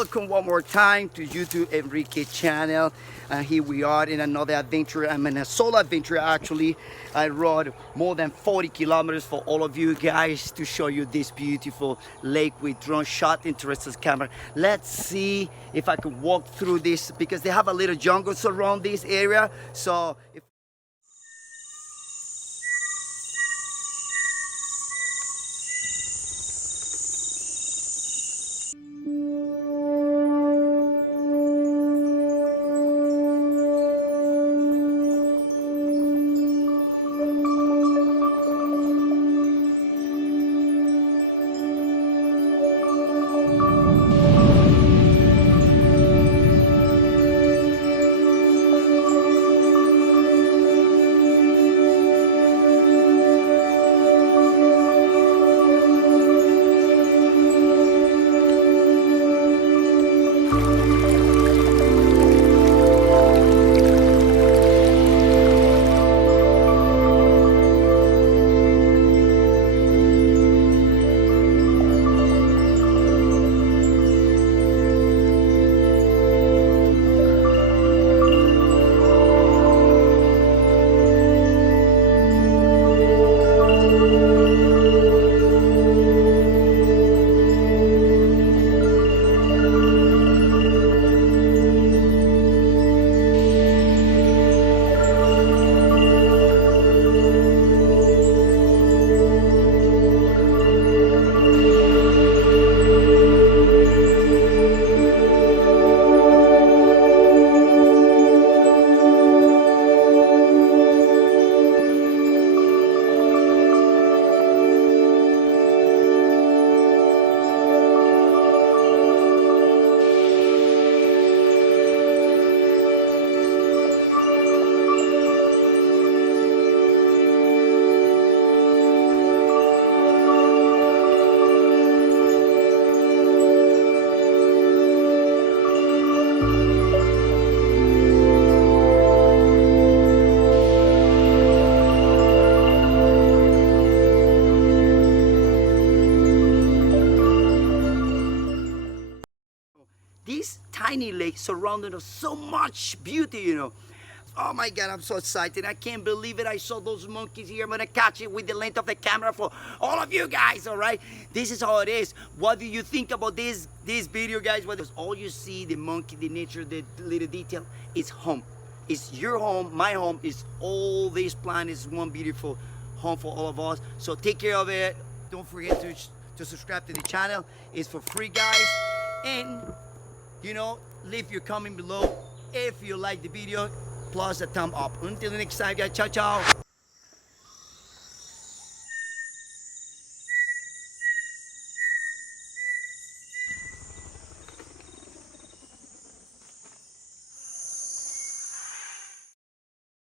welcome one more time to YouTube Enrique channel. Here we are in another adventure. I'm in a solo adventure actually. I rode more than 40 kilometers for all of you guys to show you this beautiful lake with drone shot in Teresa's camera. Let's see if I can walk through this because they have a little jungle around this area. So if this tiny lake surrounded of so much beauty, you know. Oh my God, I'm so excited. I can't believe it. I saw those monkeys here. I'm gonna catch it with the length of the camera for all of you guys, all right? This is how it is. What do you think about this video, guys? All you see, the monkey, the nature, the little detail, is home. It's your home, my home. It's all this planet is one beautiful home for all of us. So take care of it. Don't forget to subscribe to the channel. It's for free, guys. And you know, leave your comment below if you like the video, plus a thumb up. Until the next time, guys, ciao, ciao.